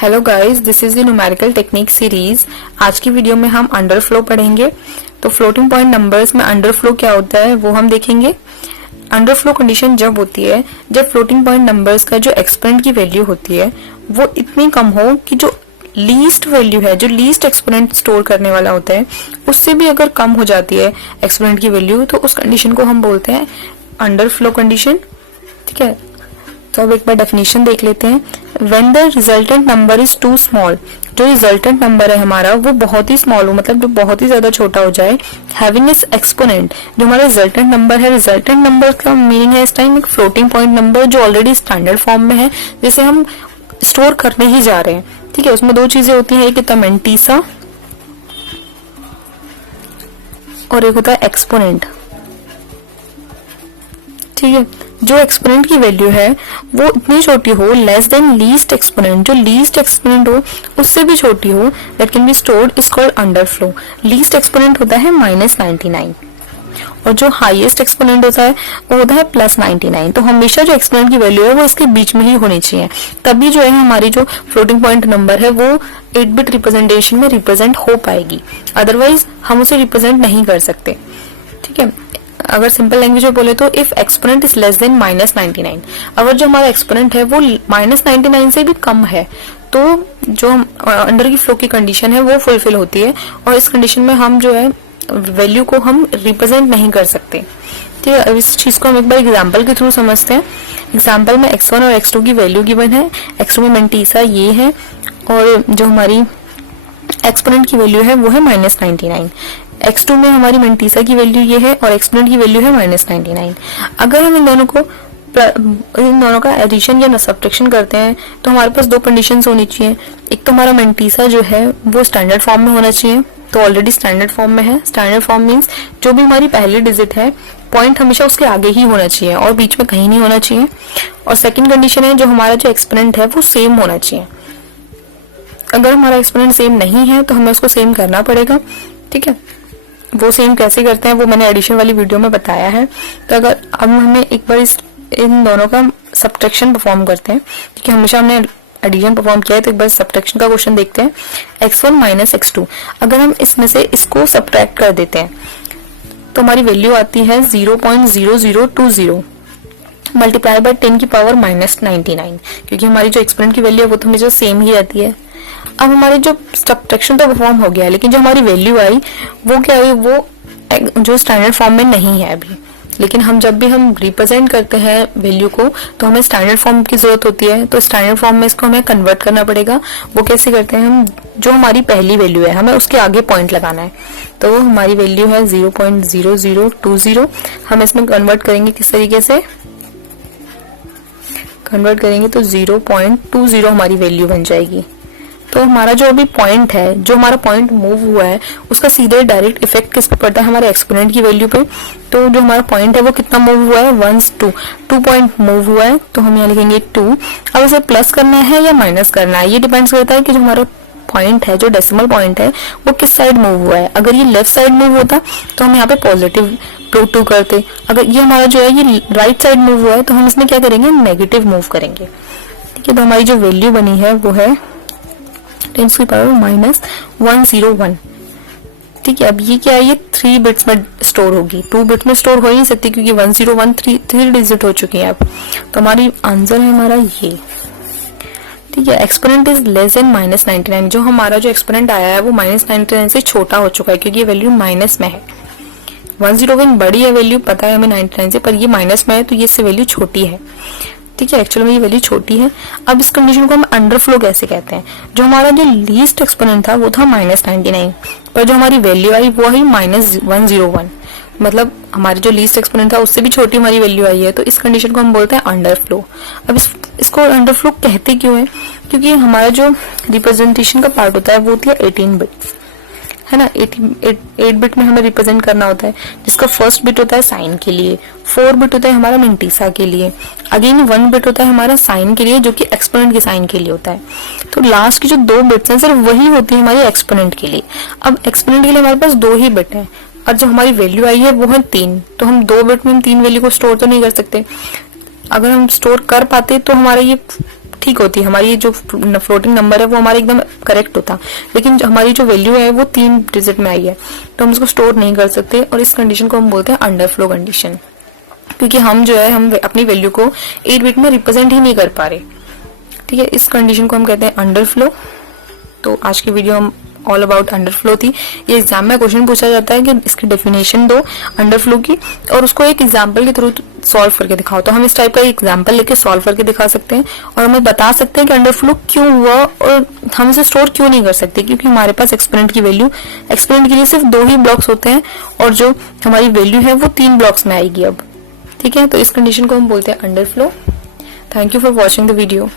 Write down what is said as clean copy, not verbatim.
Hello guys, this is the numerical technique series. आज की video में हम अंडरफ्लो पढ़ेंगे। तो फ्लोटिंग पॉइंट नंबर्स में अंडरफ्लो क्या होता है वो हम देखेंगे। अंडरफ्लो कंडीशन जब होती है जब फ्लोटिंग पॉइंट नंबर्स का जो एक्सपोनेंट की वैल्यू होती है वो इतनी कम हो कि जो लीस्ट वैल्यू है, जो लीस्ट एक्सपोनेंट स्टोर करने वाला होता है, उससे भी अगर कम हो जाती है एक्सपोनेंट की वैल्यू, तो उस कंडीशन को हम बोलते हैं अंडरफ्लो कंडीशन। ठीक है, तो अब एक बार डेफिनेशन देख लेते हैं। When the resultant number is too small, जो रिजल्टेंट नंबर है हमारा वो बहुत ही स्मॉल हो, मतलब जो बहुत ही ज्यादा छोटा हो जाए, हैविंग इस एक्सपोनेंट, जो हमारा रिजल्टेंट नंबर है, रिजल्टेंट नंबर का मीनिंग है इस टाइम एक फ्लोटिंग पॉइंट नंबर जो ऑलरेडी स्टैंडर्ड फॉर्म में है, जिसे हम स्टोर करने ही जा रहे हैं। ठीक है, उसमें दो चीजें होती हैं, एक होता है मेंटीसा और एक होता है एक्सपोनेंट। ठीक है, जो एक्सपोनेंट की वैल्यू है वो इतनी छोटी हो, लेस देन लीस्ट एक्सपोनेंट, जो लीस्ट एक्सपोनेंट हो उससे भी छोटी हो, that can be stored is called underflow. Least exponent होता है -99 और जो हाईएस्ट एक्सपोनेंट होता है वो होता है +99। तो हमेशा जो एक्सपोनेंट की वैल्यू है वो इसके बीच में ही होनी चाहिए, तभी जो है हमारी जो फ्लोटिंग पॉइंट नंबर है वो 8 बिट रिप्रेजेंटेशन में रिप्रेजेंट हो पाएगी, अदरवाइज हम उसे रिप्रेजेंट नहीं कर सकते। ठीक है, अगर सिंपल लैंग्वेज में बोले तो if exponent is less than -99, अगर जो हमारा एक्सपोनेंट है वो -99 से भी कम है, तो जो अंडर की फ्लो की कंडीशन है वो फुलफिल होती है और इस कंडीशन में हम जो है वैल्यू को हम रिप्रेजेंट नहीं कर सकते। ठीक है, अब इस चीज को हम एक बार एग्जांपल के थ्रू समझते हैं। एग्जांपल में x1 और x2 की वैल्यू गिवन है, x2 में मेंटीसा ये है और जो हमारी एक्सपोनेंट की वैल्यू है वो है -99। x2 में हमारी मेंटीसा की वैल्यू ये है और एक्सपोनेंट की वैल्यू है -99। अगर हम इन दोनों का एडिशन या सब्ट्रैक्शन करते हैं तो हमारे पास दो कंडीशंस होनी चाहिए। एक तो हमारा मेंटीसा जो है वो स्टैंडर्ड फॉर्म में होना चाहिए, तो ऑलरेडी स्टैंडर्ड फॉर्म में है। स्टैंडर्ड फॉर्म मींस जो भी हमारी पहली डिजिट है पॉइंट हमेशा उसके आगे ही होना चाहिए और बीच में कहीं नहीं होना चाहिए। और सेकेंड कंडीशन है जो हमारा जो एक्सपोनेंट है वो सेम होना चाहिए। अगर हमारा एक्सपोनेंट सेम नहीं है तो हमें उसको सेम करना पड़ेगा। ठीक है, वो सेम कैसे करते हैं वो मैंने एडिशन वाली वीडियो में बताया है। तो अगर अब हमें एक बार इन दोनों का सब्ट्रैक्शन परफॉर्म करते हैं, क्योंकि हमेशा हमने एडिशन परफॉर्म किया है, तो एक बार सब्ट्रैक्शन का क्वेश्चन देखते हैं। x1 - x2, अगर हम इसमें से इसको सब्ट्रैक्ट कर देते हैं तो हमारी वैल्यू आती है 0.0020 मल्टीप्लाई बाय 10 की पावर -99, क्योंकि हमारी जो एक्सपोनेंट की वैल्यू है वो तो हमेशा सेम ही रहती है। अब हमारी जो सब्ट्रैक्शन तो परफॉर्म हो गया है, लेकिन जो हमारी वैल्यू आई वो क्या हुई, वो जो स्टैंडर्ड फॉर्म में नहीं है अभी। लेकिन हम जब भी हम रिप्रेजेंट करते हैं वैल्यू को तो हमें स्टैंडर्ड फॉर्म की जरूरत होती है, तो स्टैंडर्ड फॉर्म में इसको हमें कन्वर्ट करना पड़ेगा। वो कैसे करते हैं, हम जो हमारी पहली वैल्यू है हमें उसके आगे पॉइंट लगाना है, तो हमारी वैल्यू है 0.0020। हम इसमें कन्वर्ट करेंगे, किस तरीके से कन्वर्ट करेंगे, तो 0.20 हमारी वैल्यू बन जाएगी। तो हमारा जो अभी पॉइंट है, जो हमारा पॉइंट मूव हुआ है, उसका सीधे डायरेक्ट इफेक्ट किस पे पड़ता है, हमारे एक्सपोनेंट की वैल्यू पे। तो जो हमारा पॉइंट है वो कितना मूव हुआ है, 2 पॉइंट मूव हुआ है, तो हम यहाँ लिखेंगे 2। अब इसे प्लस करना है या माइनस करना है, ये डिपेंड्स करता है कि जो हमारा पॉइंट है, जो डेसिमल पॉइंट है, वो किस साइड मूव हुआ है। अगर ये लेफ्ट साइड मूव होता तो हम यहाँ पे पॉजिटिव 2 करते। अगर ये हमारा जो है ये राइट साइड मूव हुआ है तो हम इसमें क्या करेंगे, नेगेटिव मूव करेंगे। ठीक है, तो हमारी जो वैल्यू बनी है वो है 10 की पावर -101। ठीक है, अब ये क्या है, ये 3 बिट्स में स्टोर होगी, 2 बिट में स्टोर हो ही नहीं सकती, क्योंकि 101 3 डिजिट हो चुकी है अब। तो हमारी आंसर है हमारा ये। ठीक है, एक्सपोनेंट इज लेस देन -99, जो हमारा जो एक्सपोनेंट आया है वो -99 से छोटा हो चुका है, क्योंकि ये वैल्यू माइनस में है। 101 बड़ी है वैल्यू, पता है हमें 99 से, पर ये माइनस में है तो ये इससे वैल्यू छोटी है। ठीक है, एक्चुअली में ये वैल्यू छोटी है। अब इस कंडीशन को हम अंडरफ्लो कैसे कहते हैं, जो हमारा जो लीस्ट एक्सपोनेंट था वो था -99, पर जो हमारी वैल्यू आई वो आई -101, मतलब हमारी जो लीस्ट एक्सपोनेंट था उससे भी छोटी हमारी वैल्यू आई है, तो इस कंडीशन को हम बोलते हैं अंडरफ्लो। अब इसको अंडरफ्लो कहते क्यों है, क्योंकि हमारा जो रिप्रेजेंटेशन का पार्ट होता है वो होती है 18 बिट्स, है ना। 8 बिट में हमें रिप्रेजेंट करना होता है, जिसका फर्स्ट बिट होता है साइन के लिए, 4 बिट होता है हमारा मेंटीसा के लिए, अगेन 1 बिट होता है हमारा साइन के लिए, जो कि एक्सपोनेंट के साइन के लिए होता है। तो लास्ट की जो 2 बिट्स हैं सिर्फ वही होती है हमारी एक्सपोनेंट के लिए। अब एक्सपोनेंट के लिए हमारे पास 2 ही बिट है और जो हमारी वैल्यू आई है वो है 3, तो हम 2 बिट में हम 3 वैल्यू को स्टोर तो नहीं कर सकते। अगर हम स्टोर कर पाते तो हमारा ये ठीक होती, हमारी जो फ्लोटिंग नंबर है वो हमारा एकदम करेक्ट होता, लेकिन हमारी जो वैल्यू है वो 3 डिजिट में आई है, तो हम इसको स्टोर नहीं कर सकते, और इस कंडीशन को हम बोलते हैं अंडरफ्लो कंडीशन, क्योंकि हम जो है हम अपनी वैल्यू को 8 बिट में रिप्रेजेंट ही नहीं कर पा रहे। ठीक है, इस कंडीशन को हम कहते हैं अंडरफ्लो। तो आज की वीडियो हम ऑल अबाउट अंडरफ्लो थी। ये एग्जाम में क्वेश्चन पूछा जाता है कि इसकी डेफिनेशन दो अंडरफ्लो की, और उसको एक एग्जाम्पल के थ्रू सॉल्व करके दिखाओ। तो हम इस टाइप का एग्जाम्पल लेके सॉल्व करके दिखा सकते हैं, और हमें बता सकते हैं कि अंडरफ्लो क्यों हुआ और हम इसे स्टोर क्यों नहीं कर सकते, क्योंकि हमारे पास एक्सपोनेंट की वैल्यू, एक्सपोनेंट के लिए सिर्फ 2 ही ब्लॉक्स होते हैं, और जो हमारी वैल्यू है वो 3 ब्लॉक्स में आएगी अब। ठीक है, तो इस कंडीशन को हम बोलते हैं underflow. Thank you for watching the video.